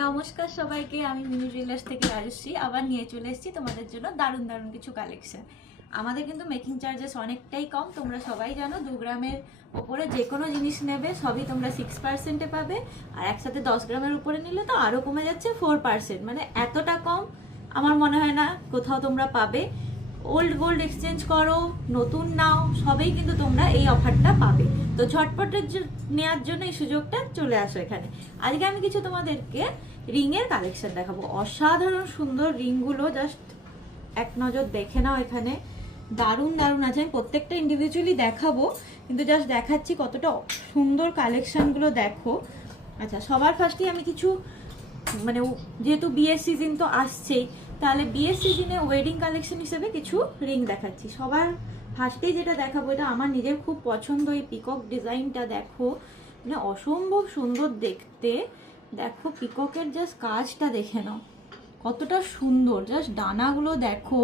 নমস্কার সবাইকে, আমি মিনি জুয়েলার্স থেকে রাজশ্রী আবার নিয়ে চলে এসেছি তোমাদের জন্য দারুণ দারুণ কিছু কালেকশন। আমাদের কিন্তু মেকিং চার্জেস অনেকটাই কম, তোমরা সবাই জানো। 2 গ্রামের ওপরে যে কোনো জিনিস নেবে সবই তোমরা 6%-এ পাবে, আর একসাথে 10 গ্রামের উপরে নিলে তো আরও কমে যাচ্ছে 4%। মানে এতটা কম আমার মনে হয় না কোথাও তোমরা পাবে। ওল্ড গোল্ড এক্সচেঞ্জ করো, নতুন নাও, সবেই কিন্তু তোমরা এই অফারটা পাবে। তো ঝটপটের নেওয়ার জন্য এই সুযোগটা চলে আসো এখানে। আজকে আমি কিছু তোমাদেরকে রিংয়ের কালেকশন দেখাবো। অসাধারণ সুন্দর রিংগুলো, জাস্ট এক নজর দেখে নাও। এখানে দারুণ দারুণ আছে, আমি প্রত্যেকটা ইন্ডিভিজুয়ালি দেখাবো, কিন্তু জাস্ট দেখাচ্ছি কতটা সুন্দর কালেকশনগুলো দেখো। আচ্ছা, সবার ফার্স্টেই আমি কিছু মানে যেহেতু বিয়ের সিজন তো আসছেই, তাহলে বিয়ের সিজনে ওয়েডিং কালেকশন হিসেবে কিছু রিং দেখাচ্ছি। সবার ফার্স্টেই যেটা দেখাবো, এটা আমার নিজের খুব পছন্দ। এই পিকক ডিজাইনটা দেখো, মানে অসম্ভব সুন্দর দেখতে। দেখো পিককের জাস্ট কাজটা দেখে নাও কতটা সুন্দর, জাস্ট ডানাগুলো দেখো।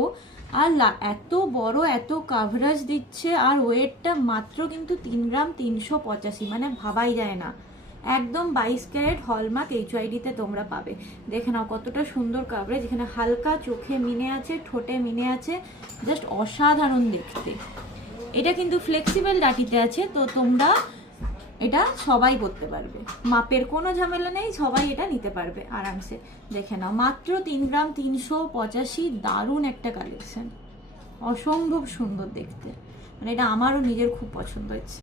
আর এত বড়, এত কাভারেজ দিচ্ছে, আর ওয়েটটা মাত্র কিন্তু 3 গ্রাম 385, মানে ভাবাই যায় না। একদম 22 ক্যারেট হলমার্ক HYD-তে তোমরা পাবে। দেখে নাও কতটা সুন্দর কাভারেজ। এখানে হালকা চোখে মিনে আছে, ঠোঁটে মিনে আছে, জাস্ট অসাধারণ দেখতে। এটা কিন্তু ফ্লেক্সিবল ডাটিতে আছে, তো তোমরা এটা সবাই করতে পারবে, মাপের কোনো ঝামেলা নেই, সবাই এটা নিতে পারবে আরামসে। দেখে নাও মাত্র 3 গ্রাম 385, দারুণ একটা কালেকশন, অসম্ভব সুন্দর দেখতে। মানে এটা আমারও নিজের খুব পছন্দ হয়েছে।